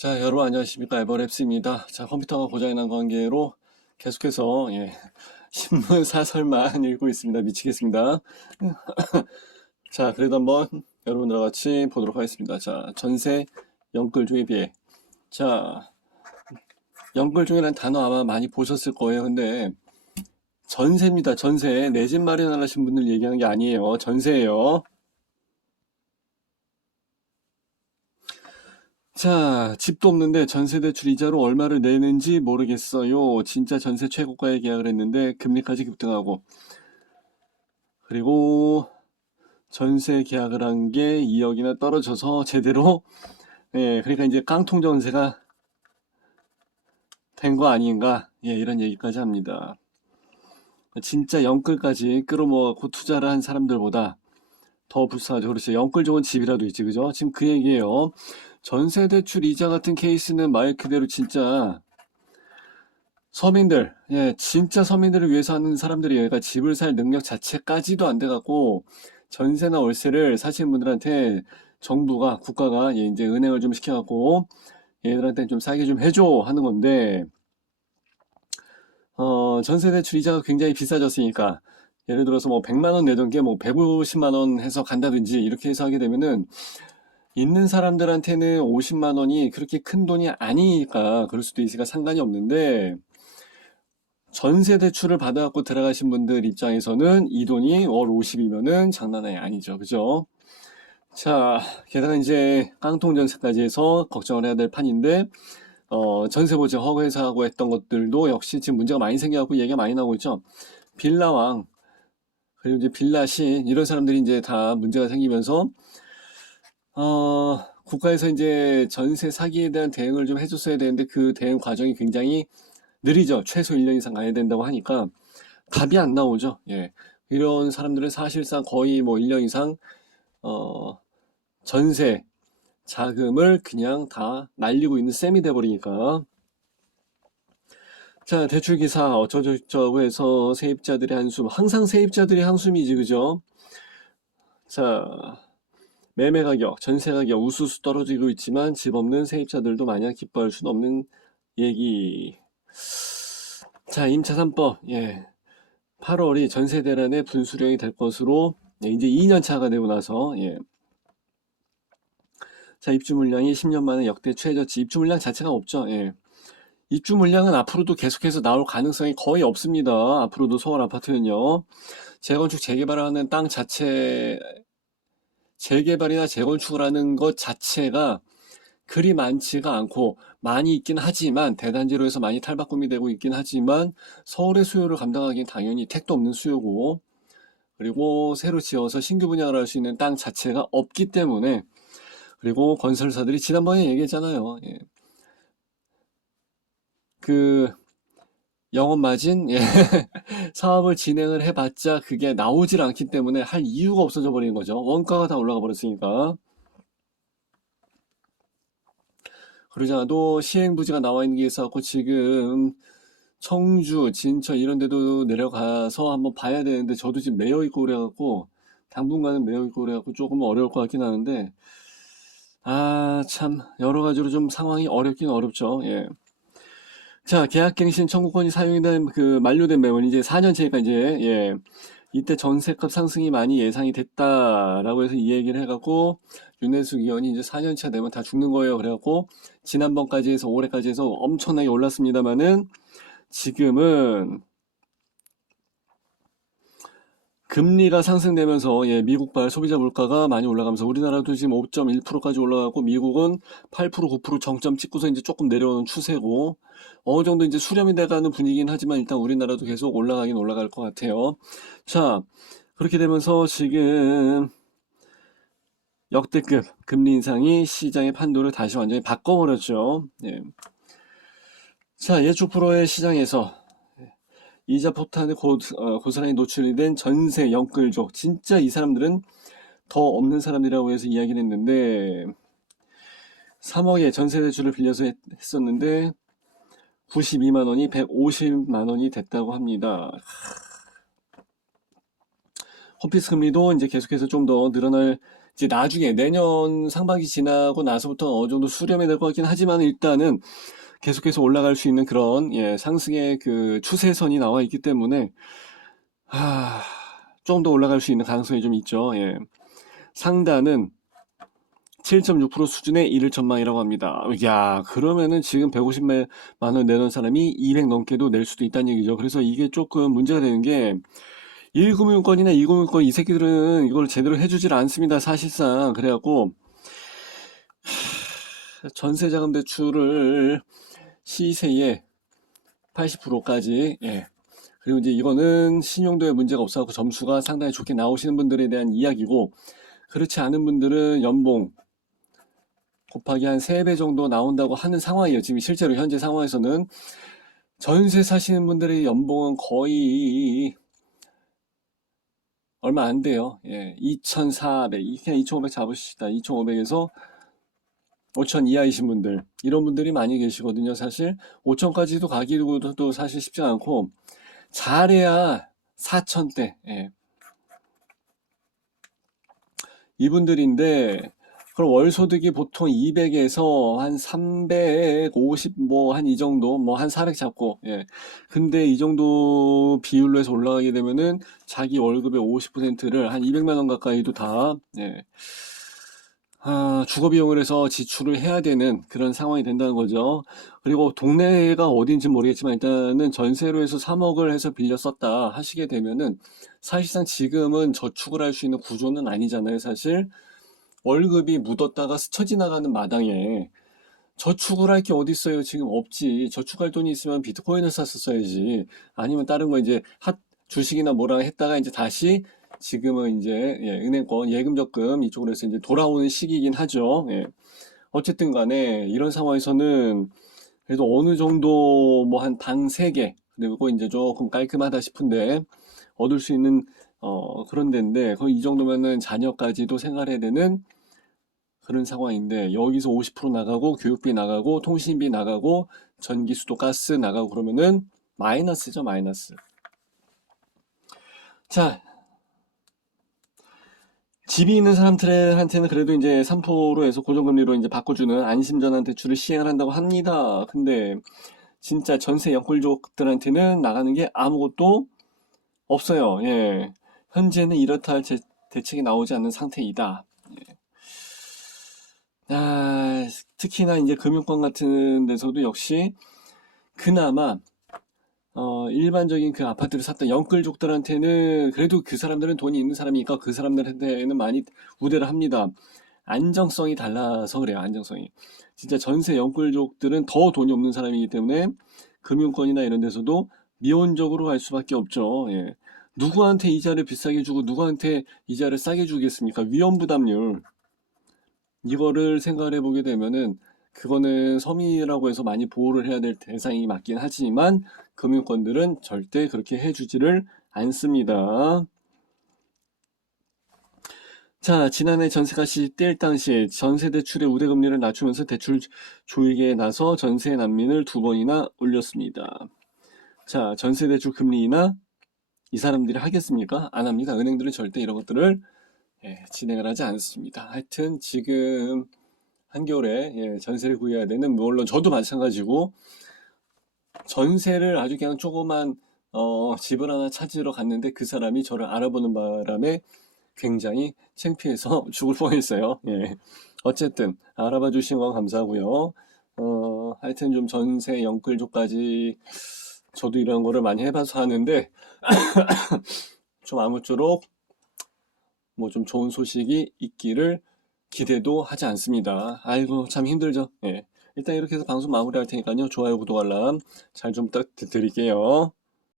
자, 여러분 안녕하십니까? 에버랩스입니다. 자, 컴퓨터가 고장이 난 관계로 계속해서 신문 사설만 읽고 있습니다. 미치겠습니다. 자, 그래도 한번 여러분들과 같이 보도록 하겠습니다. 자, 전세 영끌종에 비해. 자, 영끌종이라는 단어 아마 많이 보셨을 거예요. 근데 전세입니다. 전세. 내 집 마련하신 분들 얘기하는 게 아니에요. 전세예요. 자, 집도 없는데 전세대출 이자로 얼마를 내는지 모르겠어요. 진짜 전세 최고가에 계약을 했는데 금리까지 급등하고, 그리고 전세 계약을 한 게 2억이나 떨어져서 제대로, 그러니까 이제 깡통 전세가 된 거 아닌가, 이런 얘기까지 합니다. 진짜 영끌까지 끌어모아고 투자를 한 사람들보다 더 불쌍하죠. 그렇죠. 영끌 좋은 집이라도 있지, 그죠? 지금 그 얘기예요. 전세대출 이자 같은 케이스는 말 그대로 진짜 서민들, 진짜 서민들을 위해서 하는 사람들이에요. 그러니까 집을 살 능력 자체까지도 안 돼갖고 전세나 월세를 사시는 분들한테 정부가, 국가가 이제 은행을 좀 시켜갖고 얘들한테 좀 싸게 좀 해줘 하는 건데, 전세 대출 이자가 굉장히 비싸졌으니까 예를 들어서 뭐 100만 원 내던 게 뭐 150만 원 해서 간다든지 이렇게 해서 하게 되면은 있는 사람들한테는 50만 원이 그렇게 큰 돈이 아니니까 그럴 수도 있으니까 상관이 없는데, 전세 대출을 받아갖고 들어가신 분들 입장에서는 이 돈이 월 50이면은 장난이 아니죠. 그죠? 자, 게다가 이제 깡통 전세까지 해서 걱정을 해야 될 판인데, 전세 보증 허가해서 하고 했던 것들도 역시 지금 문제가 많이 생겨갖고 얘기가 많이 나오고 있죠. 빌라왕, 그리고 이제 빌라신, 이런 사람들이 이제 다 문제가 생기면서, 국가에서 이제 전세 사기에 대한 대응을 좀 해줬어야 되는데 그 대응 과정이 굉장히 느리죠. 최소 1년 이상 가야 된다고 하니까 답이 안 나오죠. 이런 사람들은 사실상 거의 뭐 1년 이상, 어, 전세 자금을 그냥 다 날리고 있는 셈이 돼버리니까. 자, 대출기사 어쩌고저쩌고 해서 세입자들의 한숨. 항상 세입자들이 한숨이지, 그죠? 자, 매매 가격, 전세 가격 우수수 떨어지고 있지만 집 없는 세입자들도 마냥 기뻐할 수는 없는 얘기. 자, 임차 3법. 8월이 전세 대란의 분수령이 될 것으로, 이제 2년 차가 되고 나서, 자, 입주 물량이 10년 만에 역대 최저치. 입주 물량 자체가 없죠. 입주 물량은 앞으로도 계속해서 나올 가능성이 거의 없습니다. 앞으로도 서울 아파트는요. 재건축 재개발을 하는 땅 자체, 재개발이나 재건축을 하는 것 자체가 그리 많지가 않고, 많이 있긴 하지만 대단지로 해서 많이 탈바꿈이 되고 있긴 하지만 서울의 수요를 감당하기엔 당연히 택도 없는 수요고, 그리고 새로 지어서 신규 분양을 할 수 있는 땅 자체가 없기 때문에, 그리고 건설사들이 지난번에 얘기했잖아요. 그 영업 마진, 사업을 진행을 해봤자 그게 나오질 않기 때문에 할 이유가 없어져 버리는 거죠. 원가가 다 올라가 버렸으니까. 그러지 않아도 시행부지가 나와 있는 게 있어갖고 지금 청주, 진천 이런 데도 내려가서 한번 봐야 되는데, 저도 지금 매여 있고 그래갖고 당분간은 매여 있고 그래갖고 조금 어려울 것 같긴 하는데, 참 여러 가지로 좀 상황이 어렵긴 어렵죠. 자, 계약갱신 청구권이 사용이 된 그 만료된 매물 이제 4년째니까 이제, 이때 전세값 상승이 많이 예상이 됐다라고 해서 이 얘기를 해갖고 윤혜숙 의원이 이제 4년차 되면 다 죽는 거예요. 그래갖고 지난번까지 해서 올해까지 해서 엄청나게 올랐습니다만은 지금은 금리가 상승되면서, 미국발 소비자 물가가 많이 올라가면서 우리나라도 지금 5.1%까지 올라가고 미국은 8%, 9% 정점 찍고서 이제 조금 내려오는 추세고, 어느 정도 이제 수렴이 돼가는 분위기긴 하지만 일단 우리나라도 계속 올라가긴 올라갈 것 같아요. 자, 그렇게 되면서 지금 역대급 금리 인상이 시장의 판도를 다시 완전히 바꿔버렸죠. 자, 예측 프로의 시장에서 이자 포탄에 고스란히 노출이 된 전세 영끌족. 진짜 이 사람들은 더 없는 사람들이라고 해서 이야기를 했는데, 3억에 전세 대출을 빌려서 했었는데 92만 원이 150만 원이 됐다고 합니다. 오피스 금리도 이제 계속해서 좀 더 늘어날 이제 나중에 내년 상반기 지나고 나서부터 어느 정도 수렴이 될 것 같긴 하지만 일단은 계속해서 올라갈 수 있는 그런 예, 상승의 그 추세선이 나와 있기 때문에 좀 더 올라갈 수 있는 가능성이 좀 있죠. 예. 상단은 7.6% 수준에 이를 전망이라고 합니다. 야, 그러면은 지금 150만 원 내놓은 사람이 200 넘게도 낼 수도 있다는 얘기죠. 그래서 이게 조금 문제가 되는 게 1금융권이나 2금융권 이 새끼들은 이걸 제대로 해주질 않습니다. 사실상. 그래갖고 전세자금 대출을 시세의 80%까지 예. 그리고 이제 이거는 신용도에 문제가 없어갖고 점수가 상당히 좋게 나오시는 분들에 대한 이야기고 그렇지 않은 분들은 연봉 곱하기 한 3배 정도 나온다고 하는 상황이에요. 지금 실제로 현재 상황에서는 전세 사시는 분들의 연봉은 거의 얼마 안 돼요. 예, 2,400, 그냥 2,500 잡으시다. 2,500에서 5,000 이하이신 분들, 이런 분들이 많이 계시거든요. 사실 5,000까지도 가기도 사실 쉽지 않고 잘해야 4,000대. 예. 이분들인데 그럼 월 소득이 보통 200에서 한 350, 뭐 한 이 정도, 뭐 한 400 잡고, 예. 근데 이 정도 비율로 해서 올라가게 되면은 자기 월급의 50%를 한 200만 원 가까이도 다, 예. 주거 비용을 해서 지출을 해야 되는 그런 상황이 된다는 거죠. 그리고 동네가 어딘지 모르겠지만 일단은 전세로 해서 3억을 해서 빌려 썼다 하시게 되면은 사실상 지금은 저축을 할 수 있는 구조는 아니잖아요, 사실. 월급이 묻었다가 스쳐 지나가는 마당에 저축을 할 게 어디 있어요? 지금 없지. 저축할 돈이 있으면 비트코인을 샀었어야지. 아니면 다른 거 이제 주식이나 뭐랑 했다가 이제 다시 지금은 이제 예, 은행권 예금 적금 이쪽으로 해서 이제 돌아오는 시기이긴 하죠. 예. 어쨌든 간에 이런 상황에서는 그래도 어느 정도 뭐 한 방 3개 그리고 이제 조금 깔끔하다 싶은데 얻을 수 있는 그런 데인데 거의 이 정도면은 자녀까지도 생활해야 되는 그런 상황인데 여기서 50% 나가고 교육비 나가고 통신비 나가고 전기수도 가스 나가고 그러면은 마이너스죠, 마이너스. 자, 집이 있는 사람들한테는 그래도 이제 3%로 해서 고정금리로 이제 바꿔주는 안심전환 대출을 시행을 한다고 합니다. 근데 진짜 전세 영끌족들한테는 나가는 게 아무것도 없어요. 예. 현재는 이렇다 할 대책이 나오지 않는 상태이다. 특히나 이제 금융권 같은 데서도 역시 그나마 일반적인 그 아파트를 샀던 영끌족들한테는 그래도 그 사람들은 돈이 있는 사람이니까 그 사람들한테는 많이 우대를 합니다. 안정성이 달라서 그래요, 안정성이. 진짜 전세 영끌족들은 더 돈이 없는 사람이기 때문에 금융권이나 이런 데서도 미온적으로 갈 수밖에 없죠. 예. 누구한테 이자를 비싸게 주고 누구한테 이자를 싸게 주겠습니까? 위험부담률. 이거를 생각을 해보게 되면은 그거는 서민이라고 해서 많이 보호를 해야 될 대상이 맞긴 하지만 금융권들은 절대 그렇게 해주지를 않습니다. 자, 지난해 전세가 뛸 당시에 전세대출의 우대금리를 낮추면서 대출 조익에 나서 전세 난민을 2번이나 올렸습니다. 자, 전세대출 금리 인하 이 사람들이 하겠습니까? 안 합니다. 은행들은 절대 이런 것들을 진행을 하지 않습니다. 하여튼 지금 한겨울에 전세를 구해야 되는 물론 저도 마찬가지고 전세를 아주 그냥 조그만 집을 하나 찾으러 갔는데 그 사람이 저를 알아보는 바람에 굉장히 창피해서 죽을 뻔했어요. 예. 어쨌든 알아봐 주신 건 감사하고요. 하여튼 좀 전세 영끌족까지 저도 이런 거를 많이 해봐서 하는데 좀 아무쪼록 뭐 좀 좋은 소식이 있기를 기대도 하지 않습니다. 아이고 참 힘들죠. 예. 일단 이렇게 해서 방송 마무리할 테니까요. 좋아요, 구독, 알람 잘 좀 부탁드릴게요.